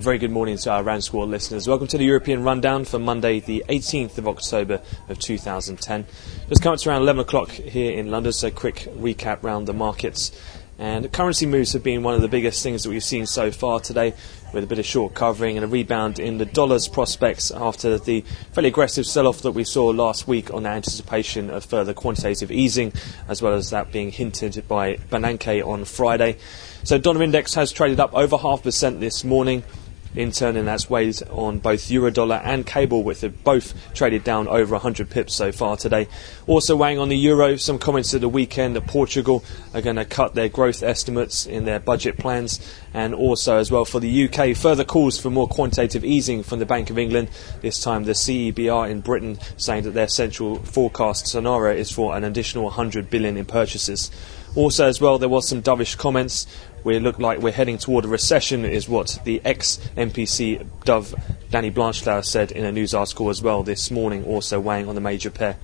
Very good morning to our RANsquawk listeners. Welcome to the European Rundown for Monday the 18th of October of 2010. Just come up to around 11 o'clock here in London, so quick recap round the markets. And currency moves have been one of the biggest things that we've seen so far today, with a bit of short covering and a rebound in the dollar's prospects after the fairly aggressive sell-off that we saw last week on the anticipation of further quantitative easing, as well as that being hinted by Bernanke on Friday. So dollar index has traded up over 0.5% this morning. In turn, and that's weighed on both Eurodollar and cable, with it both traded down over 100 pips so far today. Also weighing on the euro, some comments at the weekend that Portugal are going to cut their growth estimates in their budget plans, and also as well for the UK, further calls for more quantitative easing from the Bank of England. This time the CEBR in Britain saying that their central forecast scenario is for an additional 100 billion in purchases. Also as well, there was some dovish comments. We look like we're heading toward a recession, is what the ex-MPC Dove Danny Blanchflower said in a news article as well this morning, also weighing on the major pair.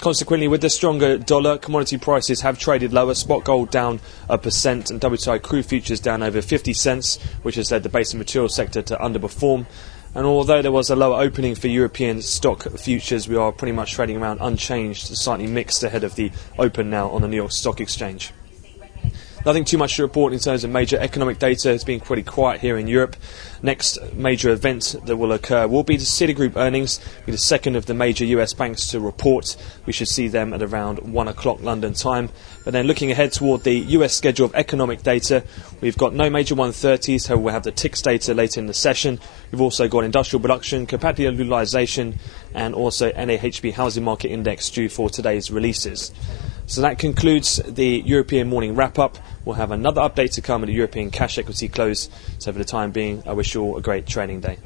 Consequently, with the stronger dollar, commodity prices have traded lower. Spot gold down 1% and WTI crude futures down over 50 cents, which has led the base and material sector to underperform. And although there was a lower opening for European stock futures, we are pretty much trading around unchanged, slightly mixed ahead of the open now on the New York Stock Exchange. Nothing too much to report in terms of major economic data. It's been pretty quiet here in Europe. Next major event that will occur will be the Citigroup earnings. It'll be the second of the major US banks to report. We should see them at around 1 o'clock London time. But then looking ahead toward the US schedule of economic data, we've got no major 130s, however we'll have the TICS data later in the session. We've also got industrial production, capacity utilization, and also NAHB housing market index due for today's releases. So that concludes the European morning wrap-up. We'll have another update to come at the European cash equity close. So for the time being, I wish you all a great trading day.